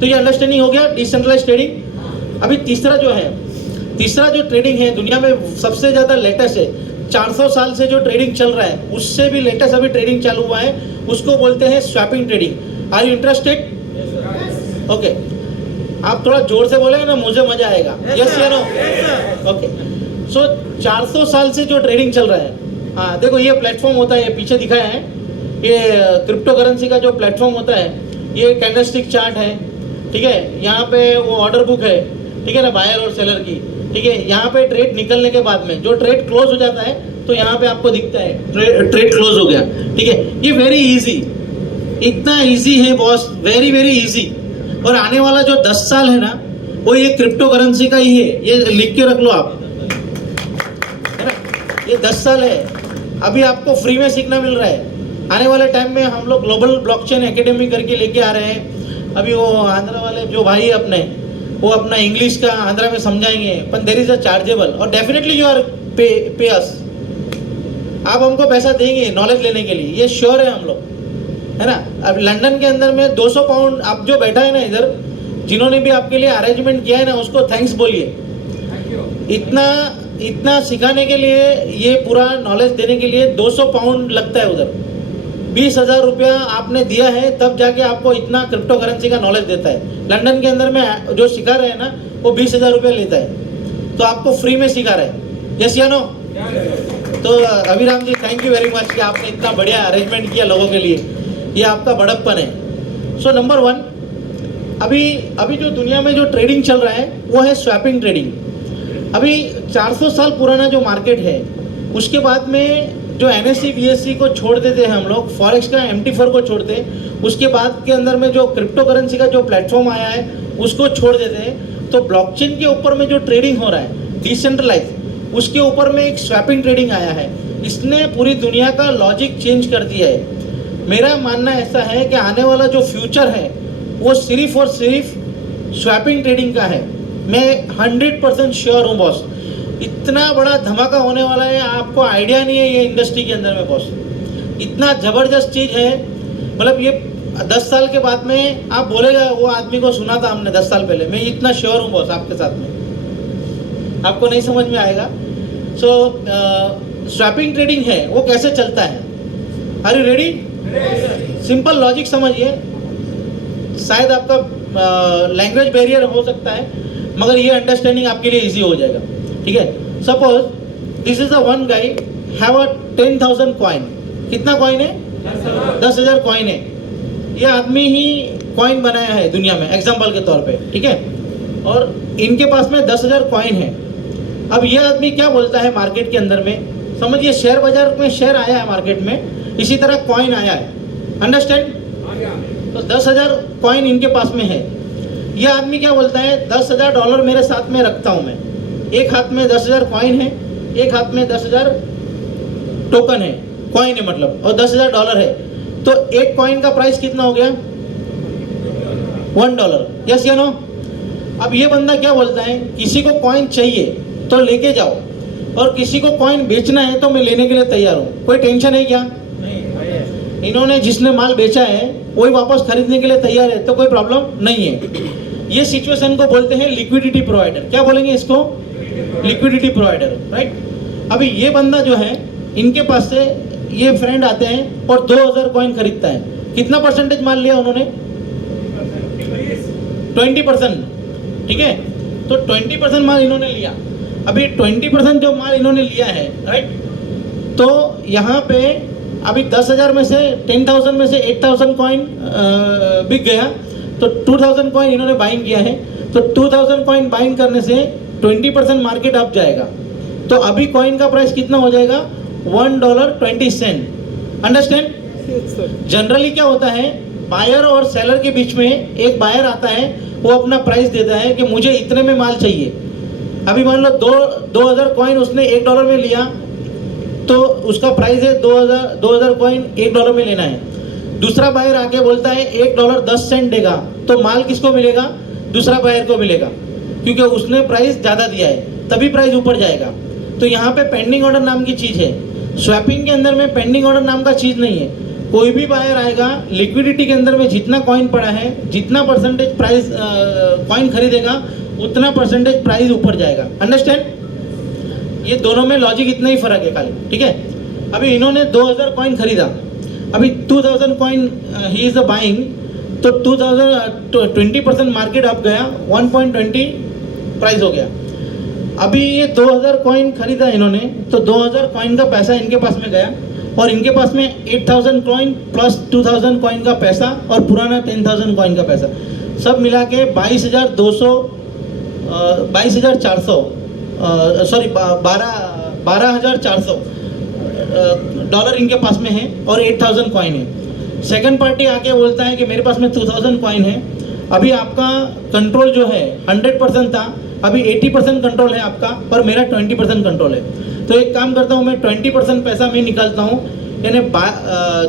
तो ये अंडरस्टैंडिंग हो गया डिसेंट्रलाइज ट्रेडिंग। अभी तीसरा जो ट्रेडिंग है दुनिया में सबसे ज़्यादा लेटेस्ट है, 400 साल से जो ट्रेडिंग चल रहा है उससे भी लेटेस्ट अभी ट्रेडिंग चालू हुआ है, उसको बोलते हैं swapping trading. Are you interested? Okay, आप थोड़ा जोर से बोलेंगे ना, मुझे मजा आएगा। यस या नो? ओके, सो 400 साल से जो ट्रेडिंग चल रहा है, हाँ देखो ये प्लेटफॉर्म होता है, ये पीछे दिखाया है, ये क्रिप्टो करेंसी का जो प्लेटफॉर्म होता है, ये कैंडलस्टिक चार्ट है, ठीक है, यहाँ पे वो ऑर्डर बुक है, ठीक है ना, बायर और सेलर की, ठीक है, यहाँ पे ट्रेड निकलने के बाद में जो ट्रेड क्लोज हो जाता है तो यहाँ पे आपको दिखता है ट्रेड क्लोज हो गया, ठीक है। ये वेरी इजी, इतना इजी है बॉस, वेरी वेरी इजी। और आने वाला जो 10 साल है ना, वो ये क्रिप्टो करेंसी का ही है, ये लिख के रख लो आप, है ना, ये 10 साल है। अभी आपको फ्री में सीखना मिल रहा है, आने वाले टाइम में हम लोग ग्लोबल ब्लॉकचेन एकेडमी करके लेके आ रहे हैं। अभी वो आंध्रा वाले जो भाई अपने, वो अपना इंग्लिश का आंध्रा में समझाएंगे, पर देर इज अ चार्जेबल, और डेफिनेटली यू आर पे अस, आप हमको पैसा देंगे नॉलेज लेने के लिए, ये श्योर है हम लोग, है ना। अब लंदन के अंदर में 200 पाउंड, आप जो बैठा है ना इधर, जिन्होंने भी आपके लिए अरेंजमेंट किया है ना, उसको थैंक्स बोलिए। इतना सिखाने के लिए, ये पूरा नॉलेज देने के लिए 200 पाउंड लगता है उधर। 20,000 रुपया आपने दिया है तब जाके आपको इतना क्रिप्टो करेंसी का नॉलेज देता है। लंदन के अंदर में जो सिखा रहे हैं ना, वो 20,000 रुपया लेता है, तो आपको फ्री में सिखा रहे हैं। यस या नो? तो अभिराम जी थैंक यू वेरी मच कि आपने इतना बढ़िया अरेंजमेंट किया लोगों के लिए, ये आपका बड़प्पन है। सो नंबर 1, अभी जो दुनिया में जो ट्रेडिंग चल रहा है वो है स्वैपिंग ट्रेडिंग। अभी 400 साल पुराना जो मार्केट है, उसके बाद में जो NSE BSE को छोड़ देते हैं हम लोग, फॉरेक्स का MT4 को छोड़ते हैं, उसके बाद के अंदर में जो क्रिप्टो करेंसी का जो प्लेटफॉर्म आया है उसको छोड़ देते हैं, तो ब्लॉकचेन के ऊपर में जो ट्रेडिंग हो रहा है डिसेंट्रलाइज, उसके ऊपर में एक स्वैपिंग ट्रेडिंग आया है। इसने पूरी दुनिया का लॉजिक चेंज कर दिया है। मेरा मानना ऐसा है कि आने वाला जो फ्यूचर है वो सिर्फ और सिर्फ स्वैपिंग ट्रेडिंग का है। मैं 100% श्योर हूँ बॉस, इतना बड़ा धमाका होने वाला है, आपको आइडिया नहीं है ये इंडस्ट्री के अंदर में बॉस, इतना ज़बरदस्त चीज़ है। मतलब ये 10 साल के बाद में आप बोलेगा वो आदमी को सुना था हमने 10 साल पहले, मैं इतना श्योर हूँ बॉस आपके साथ में, आपको नहीं समझ में आएगा। सो स्वैपिंग ट्रेडिंग है वो कैसे चलता है, are you ready? Simple logic समझिए, शायद आपका लैंग्वेज बैरियर हो सकता है, मगर ये अंडरस्टैंडिंग आपके लिए इजी हो जाएगा, ठीक है। Suppose this is a one guy have a 10,000 coin, कितना कॉइन है? 10,000 कॉइन है। ये आदमी ही कॉइन बनाया है दुनिया में एग्जांपल के तौर पे, ठीक है, और इनके पास में 10,000 कॉइन है। अब ये आदमी क्या बोलता है मार्केट के अंदर में, समझिए शेयर बाजार में शेयर आया है मार्केट में, इसी तरह कॉइन आया है, अंडरस्टैंड? तो 10,000 कॉइन इनके पास में है। ये आदमी क्या बोलता है, $10,000 मेरे साथ में रखता हूँ मैं, एक हाथ में 10,000 कॉइन है, एक हाथ में 10,000 टोकन है, कॉइन है मतलब, और $10,000 है, तो एक कॉइन का प्राइस कितना हो गया? $1। यस या नो? अब ये बंदा क्या बोलता है, किसी को कॉइन चाहिए तो लेके जाओ, और किसी को कॉइन बेचना है तो मैं लेने के लिए तैयार हूँ, कोई टेंशन है क्या? इन्होंने जिसने माल बेचा है वही वापस खरीदने के लिए तैयार है, तो कोई प्रॉब्लम नहीं है। ये सिचुएशन को बोलते हैं लिक्विडिटी प्रोवाइडर। क्या बोलेंगे इसको? Liquidity provider, right. अभी ये बंदा जो है, इनके पास से ये फ्रेंड आते हैं और 2,000 कॉइन खरीदता है, कितना परसेंटेज माल लिया उन्होंने? 20%, ठीक है। तो 20% माल इन्होंने लिया। अभी 20% जो माल इन्होंने लिया है, राइट, तो यहाँ पे अभी 10,000 में से 10,000 में से 8,000 कॉइन बिक गया, तो 2,000 कॉइन इन्होंने बाइंग किया है, तो 2,000 कॉइन बाइंग करने से 20% मार्केट अप जाएगा, तो अभी कॉइन का प्राइस कितना हो जाएगा? $1.20। अंडरस्टैंड? जनरली क्या होता है, बायर और सेलर के बीच में एक बायर आता है, वो अपना प्राइस देता है कि मुझे इतने में माल चाहिए। अभी मान लो 2,000 कॉइन उसने $1 में लिया, तो उसका प्राइस है 2,000 कॉइन $1 में लेना है। दूसरा बायर आके बोलता है $1.10 देगा, तो माल किसको मिलेगा? दूसरा बायर को मिलेगा, क्योंकि उसने प्राइस ज़्यादा दिया है, तभी प्राइस ऊपर जाएगा। तो यहाँ पे पेंडिंग ऑर्डर नाम की चीज़ है। स्वैपिंग के अंदर में पेंडिंग ऑर्डर नाम का चीज़ नहीं है। कोई भी बायर आएगा, लिक्विडिटी के अंदर में जितना कॉइन पड़ा है, जितना परसेंटेज प्राइस कॉइन खरीदेगा, उतना परसेंटेज प्राइस ऊपर जाएगा। अंडरस्टैंड? ये दोनों में लॉजिक इतना ही फर्क है खाली, ठीक है। अभी इन्होंने 2000 कॉइन खरीदा, अभी 2000 कॉइन ही इज बाइंग, तो 20% मार्केट अप गया, 1.20 प्राइस हो गया। अभी ये 2000 कॉइन खरीदा इन्होंने, तो 2000 कॉइन का पैसा इनके पास में गया, और इनके पास में 8000 कॉइन प्लस 2000 कॉइन का पैसा और पुराना 10,000 कॉइन का पैसा, सब मिला के 22,400 सॉरी 12,400 डॉलर इनके पास में है, और 8000 कॉइन है। सेकंड पार्टी आके बोलता है कि मेरे पास में 2000 कॉइन है। अभी आपका कंट्रोल जो है 100% था, अभी 80% कंट्रोल है आपका, और मेरा 20% कंट्रोल है। तो एक काम करता हूँ, मैं 20% पैसा मैं निकालता हूँ, यानी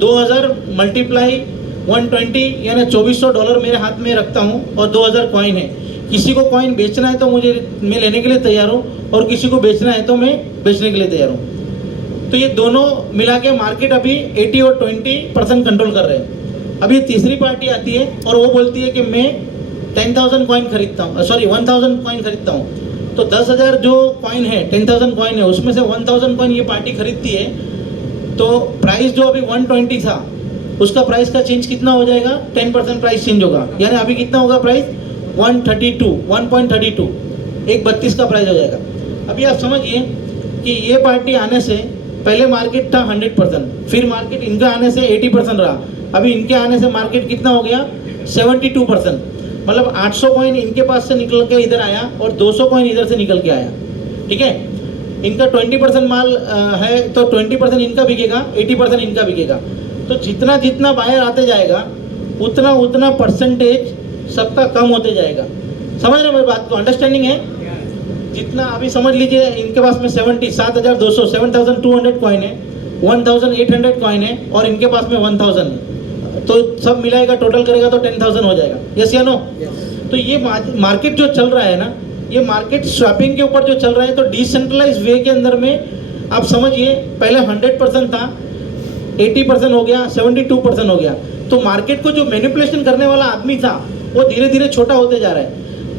2000 मल्टीप्लाई 120 यानी 2400 डॉलर मेरे हाथ में रखता हूँ, और 2000 कॉइन है। किसी को कॉइन बेचना है तो मैं लेने के लिए तैयार हूँ, और किसी को बेचना है तो मैं बेचने के लिए तैयार हूँ। तो ये दोनों मिला के मार्केट अभी 80 और 20% कंट्रोल कर रहे हैं। अभी तीसरी पार्टी आती है और वो बोलती है कि मैं 10,000 कॉइन खरीदता हूँ, सॉरी 1000 कॉइन खरीदता हूँ। तो 10,000 जो कॉइन है, 10,000 कॉइन है, उसमें से 1000 कॉइन ये पार्टी खरीदती है, तो प्राइस जो अभी 120 था, उसका प्राइस का चेंज कितना हो जाएगा? 10% प्राइस चेंज होगा, यानी अभी कितना होगा प्राइस? 132 132 का प्राइस हो जाएगा। अभी आप समझिए कि ये पार्टी आने से पहले मार्केट था 100%, फिर मार्केट इनका आने से 80% रहा, अभी इनके आने से मार्केट कितना हो गया? 72%। मतलब 800 कॉइन इनके पास से निकल के इधर आया, और 200 कॉइन इधर से निकल के आया, ठीक है। इनका 20% माल है, तो 20% इनका बिकेगा, 80% इनका बिकेगा। तो जितना जितना बायर आते जाएगा, उतना उतना परसेंटेज सबका कम होते जाएगा। समझ रहे हो मेरी बात को? अंडरस्टैंडिंग है? जितना अभी समझ लीजिए, इनके पास में 7,200 कॉइन है, 1,800 कॉइन है, और इनके पास में 1,000 है, तो सब मिलाएगा, टोटल करेगा तो 10,000 हो जाएगा। यस या नो? तो ये मार्केट जो चल रहा है ना, ये मार्केट स्वैपिंग के ऊपर जो चल रहा है, तो डिसेंट्रलाइज वे के अंदर में आप समझिए, पहले 100% था, 80% हो गया, 72% हो गया। तो मार्केट को जो मैनिपुलेशन करने वाला आदमी था, वो धीरे धीरे छोटा होते जा रहा है,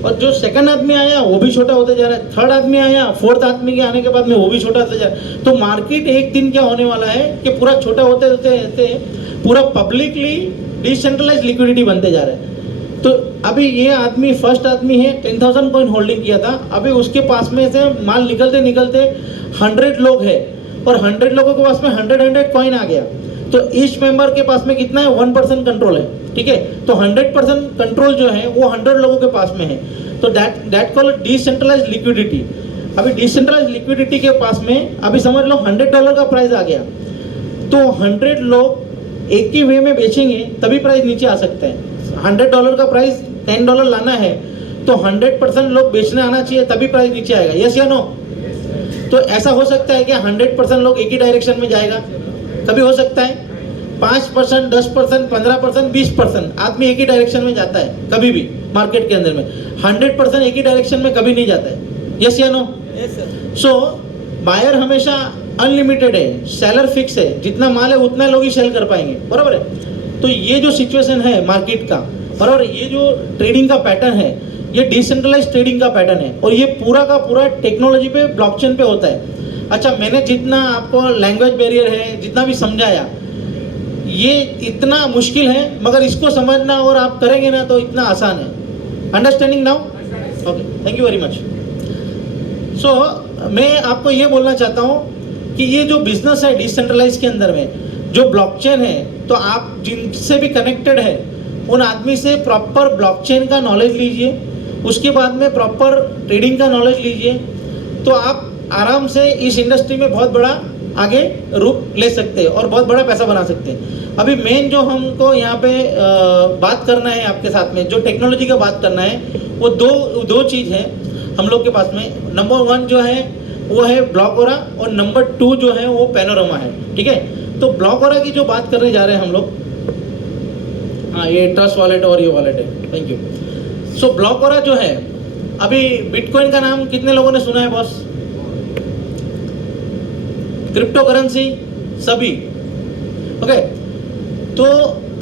और जो सेकंड आदमी आया वो भी छोटा होते जा रहा है, थर्ड आदमी आया, फोर्थ आदमी के आने के बाद में वो भी छोटा होते जा रहा है। तो मार्केट एक दिन क्या होने वाला है कि पूरा छोटा होते होते पूरा पब्लिकली डिसेंट्रलाइज लिक्विडिटी बनते जा रहा है। तो अभी ये आदमी फर्स्ट आदमी है, 10,000 कॉइन होल्डिंग किया था, अभी उसके पास में से माल निकलते निकलते 100 लोग हैं, और 100 लोगों के पास में 100 कॉइन आ गया। तो ईच मेंबर के पास में कितना है? 1% कंट्रोल है, ठीक है। तो 100% कंट्रोल जो है वो 100 लोगों के पास में है, तो दैट कॉल डिसेंट्रलाइज लिक्विडिटी। अभी डिसेंट्रलाइज लिक्विडिटी के पास में अभी समझ लो $100 का प्राइस आ गया, तो 100 लोग एक ही वे में बेचेंगे तभी प्राइस नीचे आ सकता है। $100 का प्राइस $10 लाना है, तो 100% लोग बेचने आना चाहिए, तभी प्राइस नीचे आएगा। यस या नो? तो ऐसा हो सकता है कि 100% लोग एक ही डायरेक्शन में जाएगा, कभी हो सकता है 5%, 10%, 15%, 20% आदमी एक ही डायरेक्शन में जाता है कभी भी मार्केट के अंदर में। 100% एक ही डायरेक्शन में कभी नहीं जाता है। यस या नो? सो बायर हमेशा अनलिमिटेड है, सेलर फिक्स है, जितना माल है उतना लोग ही सेल कर पाएंगे, बराबर है। तो ये जो सिचुएशन है मार्केट का, बराबर, ये जो ट्रेडिंग का पैटर्न है, ये डिसेंट्रलाइज ट्रेडिंग का पैटर्न है, और ये पूरा का पूरा टेक्नोलॉजी पे, ब्लॉकचेन पे होता है। अच्छा, मैंने जितना आपको लैंग्वेज बैरियर है जितना भी समझाया, ये इतना मुश्किल है, मगर इसको समझना और आप करेंगे ना तो इतना आसान है। Understanding now? Okay, thank you very much. So मैं आपको ये बोलना चाहता हूँ कि ये जो बिजनेस है डिसेंट्रलाइज के अंदर में, जो ब्लॉकचेन है, तो आप जिनसे भी कनेक्टेड है उन आदमी से प्रॉपर ब्लॉकचेन का नॉलेज लीजिए, उसके बाद में प्रॉपर ट्रेडिंग का नॉलेज लीजिए, तो आप आराम से इस इंडस्ट्री में बहुत बड़ा आगे रूप ले सकते हैं और बहुत बड़ा पैसा बना सकते हैं। अभी मेन जो हमको यहाँ पे बात करना है आपके साथ में, जो टेक्नोलॉजी का बात करना है, वो दो चीज़ है हम लोग के पास में। नंबर 1 जो है वो है ब्लॉकओरा, और नंबर 2 जो है वो पैनोरामा है, ठीक है। तो ब्लॉकओरा की जो बात करने जा रहे हैं हम लोग, हाँ, ये ट्रस्ट वॉलेट और ये वॉलेट है, थैंक यू। सो ब्लॉकओरा जो है, अभी बिटकॉइन का नाम कितने लोगों ने सुना है बॉस? क्रिप्टो करेंसी सभी, ओके। तो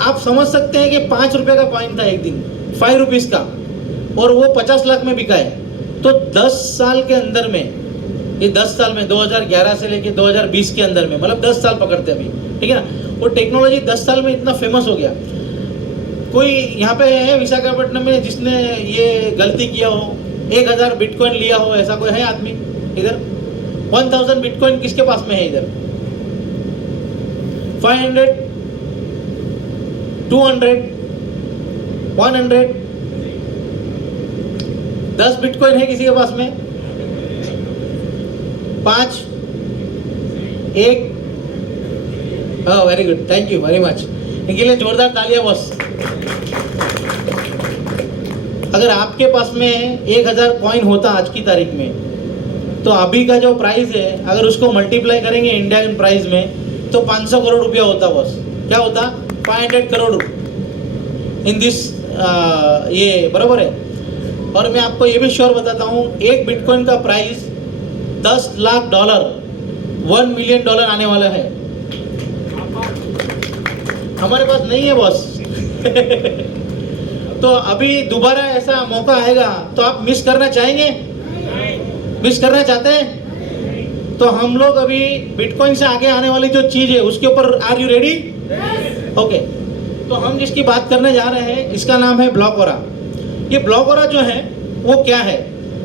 आप समझ सकते हैं कि 5 रुपए का कॉइन था एक दिन, 5 रुपीज़ का, और वो 50 लाख में बिका है। तो 10 साल के अंदर में, ये 10 साल में 2011 से लेके 2020 के अंदर में, मतलब 10 साल पकड़ते अभी, ठीक है ना। वो टेक्नोलॉजी 10 साल में इतना फेमस हो गया। कोई यहाँ पे है विशाखापट्टनम में जिसने ये गलती किया हो, 1000 बिटकॉइन लिया हो, ऐसा कोई है आदमी इधर? 1000 बिटकॉइन किसके पास में है इधर? 500, 200, 100, 10 बिटकॉइन है किसी के पास में? 5, 1? हाँ, very good, thank you very much. इनके लिए जोरदार तालियां बॉस। अगर आपके पास में 1000 कॉइन होता आज की तारीख में, तो अभी का जो प्राइस है अगर उसको मल्टीप्लाई करेंगे इंडियन प्राइस में तो 500 करोड़ रुपया होता बॉस। क्या होता? 500 करोड़ इन दिस, ये बराबर है। और मैं आपको ये भी श्योर बताता हूँ, एक बिटकॉइन का प्राइस $10 लाख, $1 मिलियन आने वाला है। हमारे पास नहीं है बॉस। तो अभी दोबारा ऐसा मौका आएगा तो आप मिस करना चाहेंगे? मिस करना चाहते हैं? तो हम लोग अभी बिटकॉइन से आगे आने वाली जो चीज है उसके ऊपर, आर यू रेडी? ओके। तो हम जिसकी बात करने जा रहे हैं इसका नाम है ब्लॉकओरा। ये ब्लॉकओरा जो है वो क्या है?